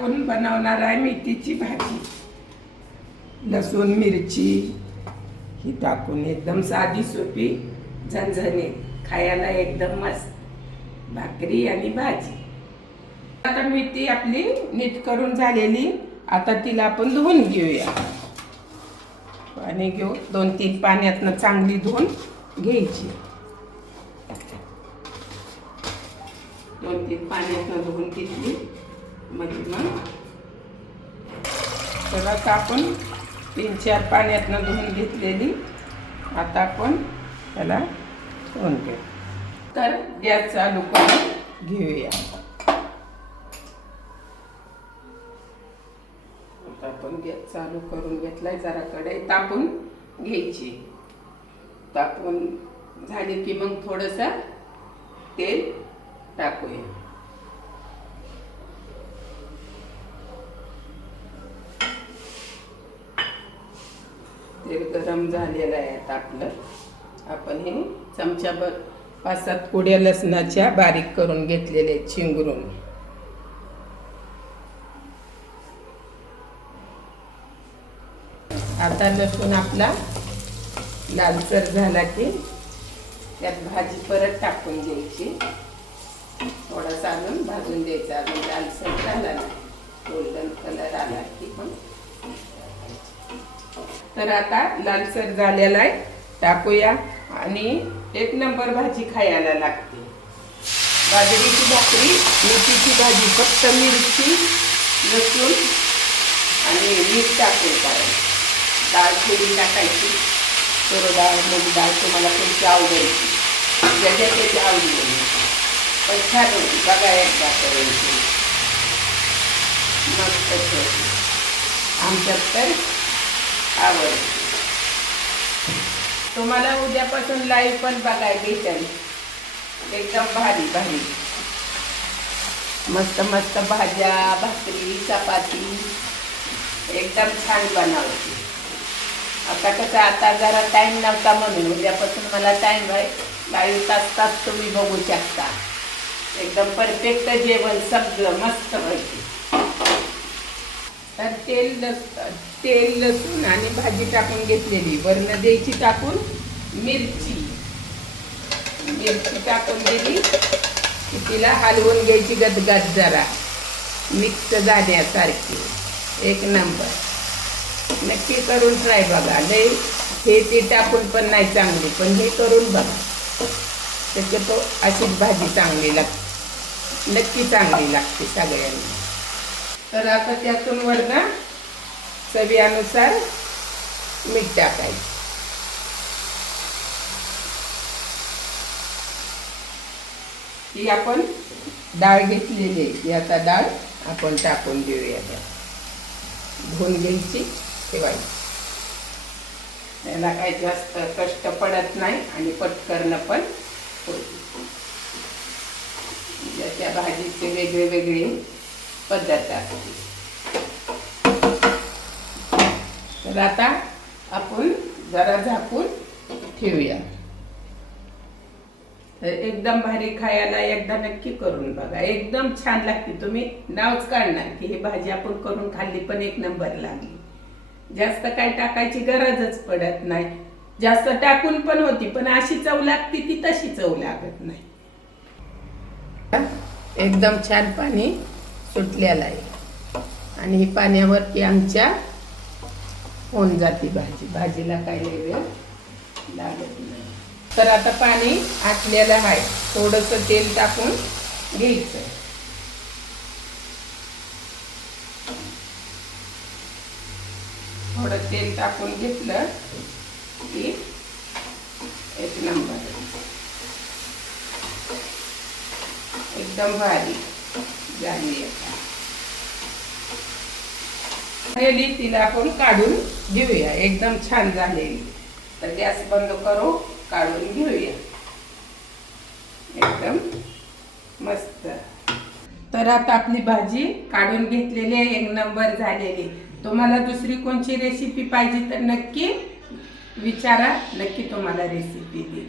आपण बनवणार आहे मेथीची भाजी. लसूण मिरची ही टाकून एकदम साधी सोपी झणझणीत खायला एकदम मस्त भाकरी आणि भाजी. आता मेथी आपली नीट करून झालेली. आता तिला आपण धुवून घेऊया. पाणी घेऊ 2-3 पाण्यातनं चांगली धुवून घ्यायची. 2-3 पाण्यातनं धुवून घेतली म्हणजे मग तर आता आपण 3-4 पाण्यातनं धुवून घेतलेली. आता आपण त्याला धुवून घेऊ. तर गॅस चालू करून घेऊया. आता आपण गॅस चालू करून घेतलाय. जरा कढई तापून घ्यायची. तापून झाली की मग थोडंसं तेल टाकूया. तेल गरम झालेलं आहे. आता आपलं आपण हे चमच्याभर 5-7 कुड्या लसणाच्या बारीक करून घेतलेले चिंगरून. आता लसूण आपला लालसर झाला की त्यात भाजी परत टाकून घ्यायची. थोडासा अजून भाजून द्यायचा. अजून लालसर झाला ना गोल्डन कलर आला की पण. तर आता लालसर झालेला आहे. टाकूया. आणि एक नंबर भाजी खायला लागते. बाजरीची भाकरी मेथीची भाजी फक्त मिरची लसूण आणि मीठ टाकून करायची. डाळ थोडी टाकायची. थोडं डाळ मूग डाळ तुम्हाला कोणती आवडायची ज्याच्या त्याच्या आवडीने. पण छान होती बघा एकदा करायची. मस्त होती. आमच्यात तर आवडते. तुम्हाला उद्यापासून लाईव्ह पण बघायला भेटेल. एकदम भारी भारी मस्त मस्त भाज्या भाकरी चपाती एकदम छान बनवते. आता कसं आता जरा टाईम नव्हता म्हणून उद्यापासून मला टाईम आहे. लाईव्ह तास तुम्ही बघू शकता. एकदम परफेक्ट जेवण सगळं मस्त होते. तर तेल लसूण आणि भाजी टाकून घेतलेली. वरण द्यायची टाकून मिरची टाकून दिली की तिला हलवून घ्यायची गदगद जरा मिक्स झाल्यासारखी. एक नंबर. नक्की करून ट्राय बघा. लई हे ते टाकून पण नाही चांगली पण हे करून बघा. शक्यतो अशीच भाजी चांगली लागते. नक्की चांगली लागते सगळ्यांना. तर आता त्यातून वरनं चवीनुसार मीठ टाकायचं. ही आपण डाळ घेतलेली आहे. आता डाळ आपण टाकून देऊया. धुवून घ्यायची ठेवायची. त्याला काही जास्त कष्ट पडत नाही आणि पटकन पण होते. ज्याच्या भाजीचे वेगळे पद्धत असते. तर आता आपण जरा झाकून ठेवूया. एकदम भारी खायला एकदा नक्की करून बघा. एकदम छान लागते. तुम्ही नावच काढणार की ही भाजी आपण करून खाल्ली पण एक नंबर लागली. जास्त काय टाकायची गरजच पडत नाही. जास्त टाकून पण होती पण अशी चव लागते ती तशी चव लागत नाही. एकदम छान पाणी सुटलेलं आहे आणि ही पाण्यावरती आमच्या होऊन जाते भाजी. भाजीला काही वेळ लागत नाही. तर आता पाणी आटलेलं आहे. थोडंसं तेल टाकून घ्यायचं. थोडं तेल टाकून घेतलं की एक नंबर एकदम भारी झाली. तिला आपण काढून घेऊया. एकदम छान झालेली. तर गॅस बंद करू काढून घेऊया. एकदम मस्त. तर आता आपली भाजी काढून घेतलेली आहे. एक नंबर झालेली. तुम्हाला दुसरी कोणची रेसिपी पाहिजे तर नक्की विचारा. नक्की तुम्हाला रेसिपी देईल.